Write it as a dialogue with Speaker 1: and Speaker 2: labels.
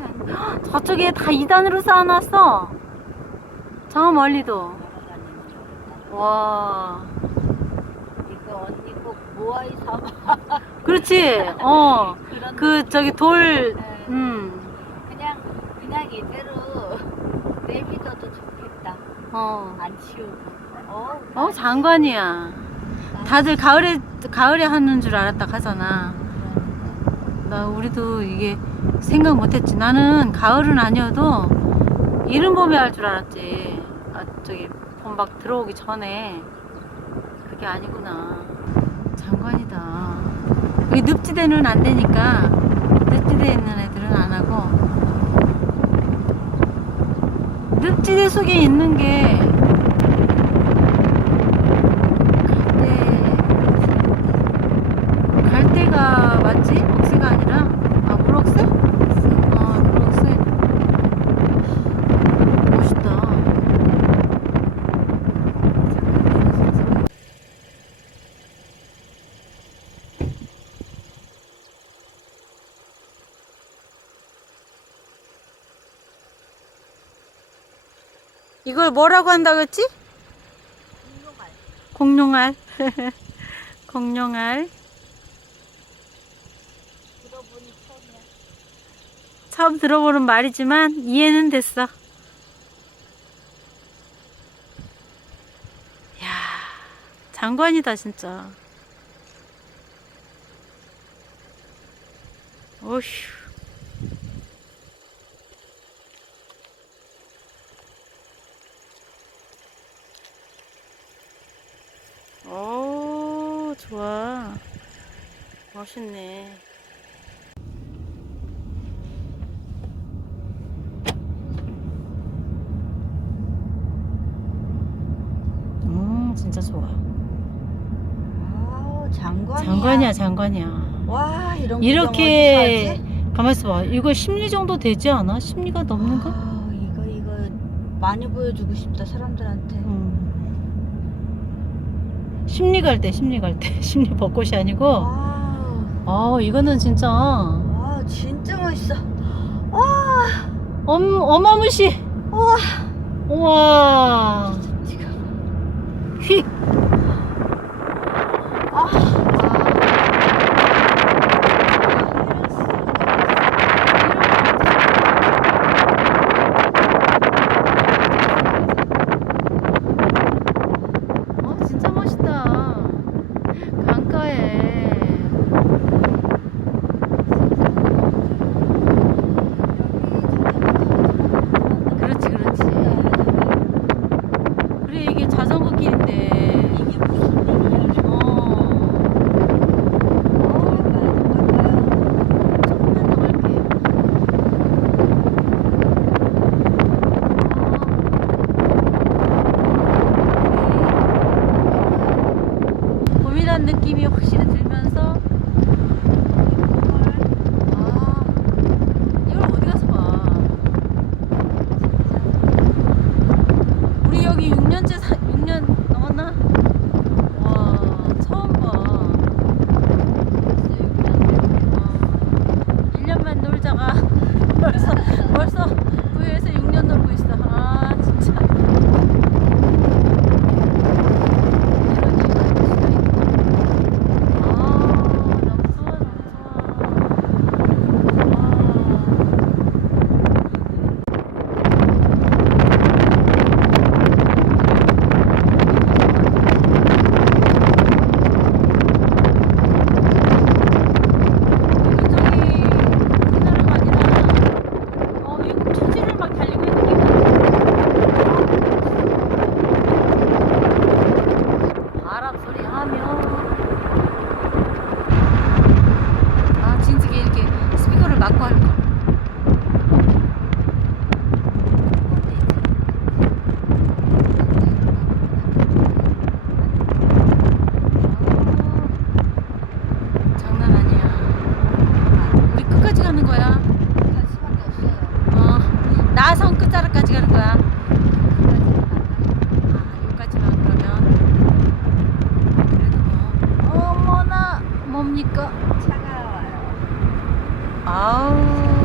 Speaker 1: 안 돼.
Speaker 2: 저쪽에 다 2단으로 쌓아놨어. 저 멀리도. 와.
Speaker 1: 이거 언니 꼭 모아이 삼아.
Speaker 2: 그렇지. 어.
Speaker 1: 그런
Speaker 2: 그 저기 돌.
Speaker 1: 네.
Speaker 2: 음.
Speaker 1: 그냥 그냥 이대로 내비둬도 좋겠다.
Speaker 2: 어.
Speaker 1: 안 치우고. 어,
Speaker 2: 어 장관이야. 다들 가을에 가을에 하는 줄 알았다 하잖아. 나 우리도 이게 생각 못했지. 나는 가을은 아니어도 이른 봄에 할 줄 알았지. 아 저기 봄막 들어오기 전에 그게 아니구나. 장관이다. 여기 늪지대는 안 되니까 늪지대에 있는 애들은 안 하고 늪지대 속에 있는 게 갈대 갈대가 맞지? 억새가 아니라 아 물억새? 아 물억새 멋있다 이걸 뭐라고 한다고 했지? 공룡알 공룡알
Speaker 1: 들어보니 처음이야.
Speaker 2: 처음 들어보는 말이지만 이해는 됐어. 야, 장관이다 진짜. 오휴. 오, 좋아. 멋있네. 음, 진짜 좋아.
Speaker 1: 아우 장관이야.
Speaker 2: 장관이야, 장관이야.
Speaker 1: 와 이런
Speaker 2: 이렇게 가만 있어봐. 이거 심리 정도 되지 않아? 심리가? 넘는가?
Speaker 1: 아, 이거 이거 많이 보여주고 싶다 사람들한테.
Speaker 2: 음. 심리 갈 때, 심리 갈 때, 심리 벚꽃이 아니고.
Speaker 1: 와우.
Speaker 2: 아, 이거는 진짜
Speaker 1: 와 진짜 멋있어. 와.
Speaker 2: 엄 어마무시.
Speaker 1: 우와.
Speaker 2: 우와. 휙.
Speaker 1: 아.
Speaker 2: 어, 진짜 멋있다. 강가에. 그렇지, 그렇지. 그래, 이게 자전거 길인데.
Speaker 1: 이게 무슨 일이야?
Speaker 2: 어. 조금만 더 갈게요. 아. 봄이란 느낌이 확실히 들면서 아 우리 여기 6년째 사, 6년 넘었나? 이거 차가워요. 아우.